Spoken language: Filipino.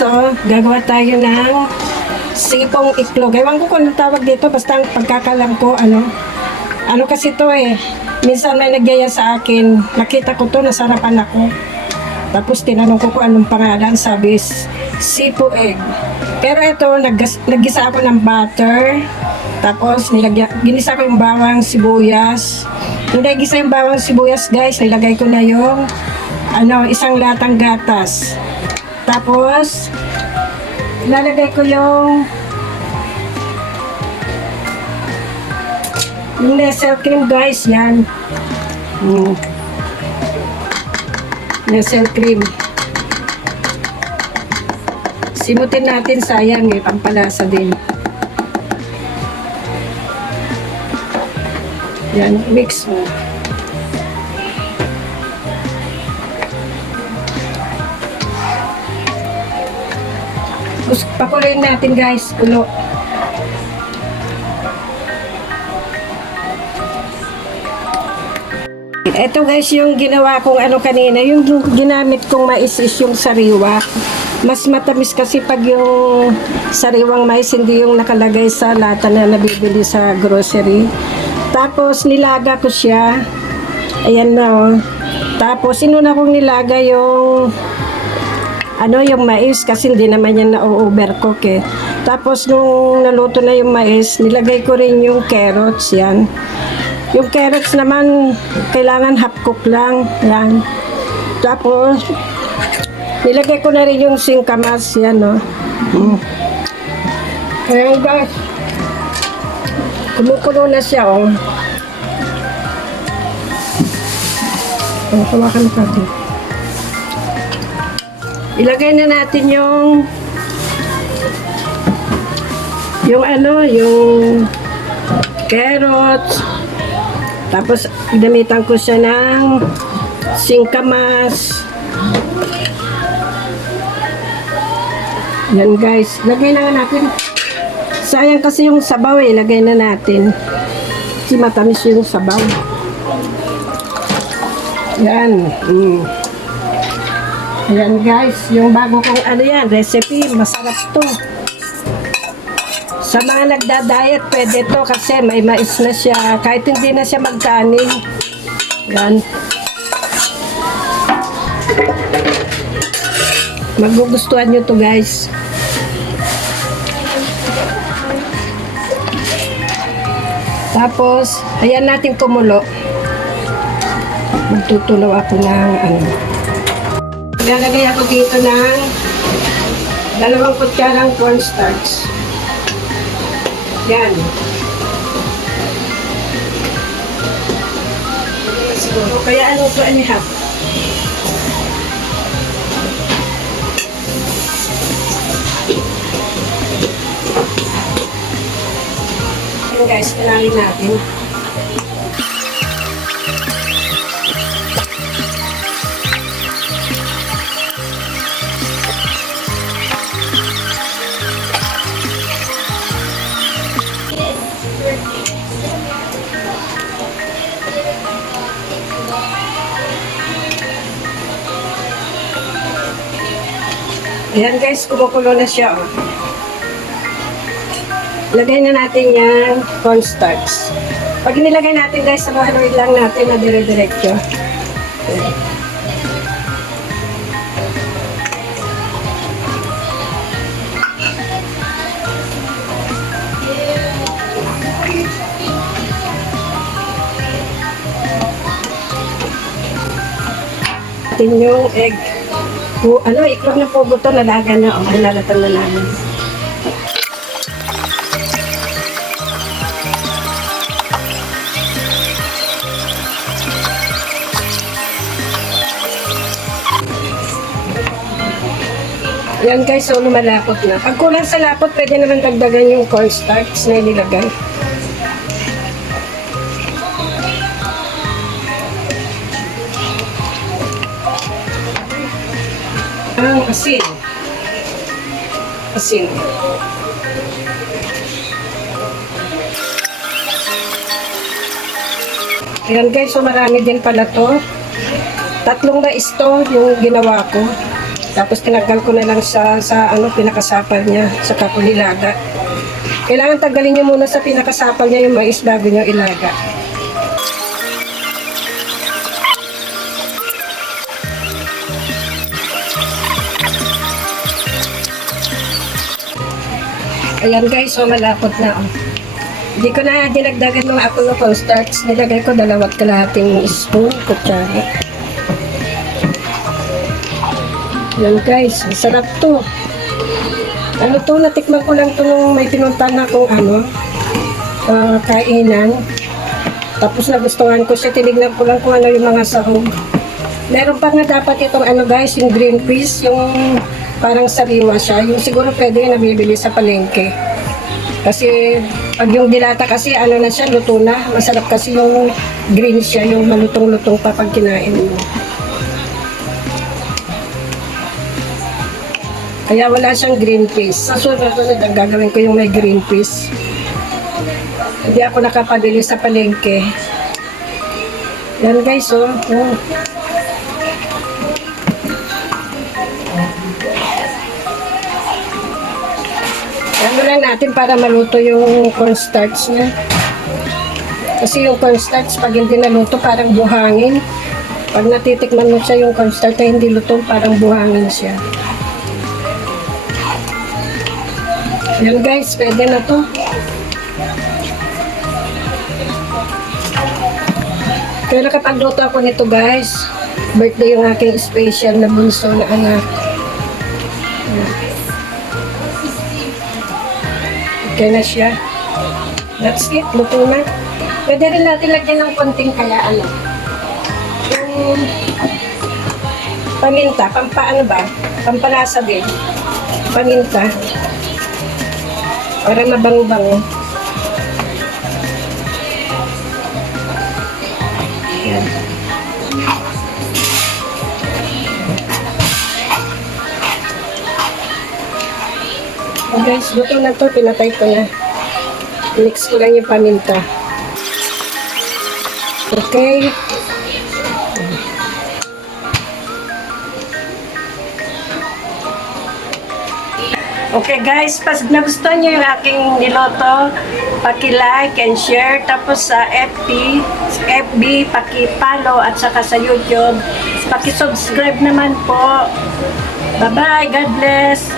guys, oh, gagawa tayo ng sipong iklog. Ewan ko kung anong tawag dito, basta ang pagkakalam ko, ano kasi to eh. Minsan may nagyaya sa akin, nakita ko to, nasarapan ako. Tapos tinanong ko kung anong pangalan, sabi, sipo egg. Pero ito, naggisa ako ng butter, tapos ginisa ko yung bawang sibuyas. Nung nagisa yung bawang sibuyas guys, nilagay ko na yung isang latang gatas. Tapos, ilalagay ko yung Nestle cream guys, yan. Nestle cream. Simutin natin, sayang eh, pampalasa din. Yan, mix mo. Pakuloyin natin guys, kulo. Ito guys yung ginawa kong kanina, yung ginamit kong mais is yung sariwa. Mas matamis kasi pag yung sariwang mais hindi yung nakalagay sa lata na nabibili sa grocery. Tapos nilaga ko siya. Ayan na oh. Tapos inuna kong nilaga yung yung mais kasi hindi naman yan na-overcook eh. Tapos nung naluto na yung mais, nilagay ko rin yung carrots yan. Yung carrots naman kailangan half cook lang yan. Tapos nilagay ko na rin yung singkamas yan no. Ayan guys, kumukulo na siya oh. Hawakan natin. Ilagay na natin yung carrots. Tapos gamitan ko siya ng singkamas. Yan guys, lagay na natin. Sayang kasi yung sabaw eh, lagay na natin. Kasi matamis yung sabaw. Yan. Ayan guys, yung bago kong recipe, masarap to. Sa mga nagda-diet, pwede to kasi may mais na siya, kahit hindi na siya magkanin. Yan. Magugustuhan nyo to guys. Tapos, ayan natin kumulo. Magtutulo ako ng Lalagay ako dito ng 2 kutsarang cornstarch. Yan. Siguro, kaya 2 and a half. Yan guys, kailangan natin. Ayan guys, kumukulo na siya. Oh. Lagay na natin yung cornstarch. Pag nilagay natin guys, haluin lang natin na dire-diretso. Natin yung egg. Iklog na po ito, nalaga na. Nalalatan na namin. Yan guys, so lumalapot na. Pag kulang sa lapot, pwede naman dagdagan yung cornstarch na nilagay. Asin. Ayan guys, so marami din pala to. 3 na isto yung ginawa ko. Tapos tinanggal ko na lang sa ano, pinakasapal niya, sa ko nilaga. Kailangan tanggalin niyo muna sa pinakasapal niya yung mais bago niyo ilaga. Ayan guys, so malapot na. Oh. Hindi ko na dinagdagan mga ako ng cornstarch. Nilagay ko 2.5 spoon, kutsara. Ayan guys, sarap to. Ano to, natikman ko lang to nung may pinunta na akong kainan. Tapos nagustuhan ko siya, tinignan ko lang kung ano yung mga sahog. Meron pa nga dapat itong ano guys, yung green peas, yung parang sariwa siya. Yung siguro pwede yung nabibili sa palengke. Kasi pag yung dilata kasi ano na siya, luto na. Masarap kasi yung green siya, yung malutong-lutong pa pag kinain mo. Kaya wala siyang green peas. Sa sunod ang gagawin ko yung may green peas. Hindi ako nakapabili sa palengke. Yan guys, oh. Oh. Ano lang natin para maluto yung cornstarch niya. Kasi yung cornstarch pag hindi naluto parang buhangin. Pag natitikman mo siya yung cornstarch na hindi luto parang buhangin siya. Yan guys, pwede na to. Kaya nakapagluto ako nito guys. Birthday yung aking special na bunso na anak. Okay na siya. That's it, luto na. Pwede rin natin lagyan ng konting kaya ano. Yung paminta, pampaano ba? Pampalasa din. Paminta. Para mabango-bango. Yan. Oh guys, luto na to. Pinatay ko na. Mix ko lang yung paminta. Okay. Okay guys, pag nagustuhan nyo yung aking niloto, paki-like and share. Tapos sa FB, paki-follow at saka sa YouTube, paki-subscribe naman po. Bye-bye, God bless.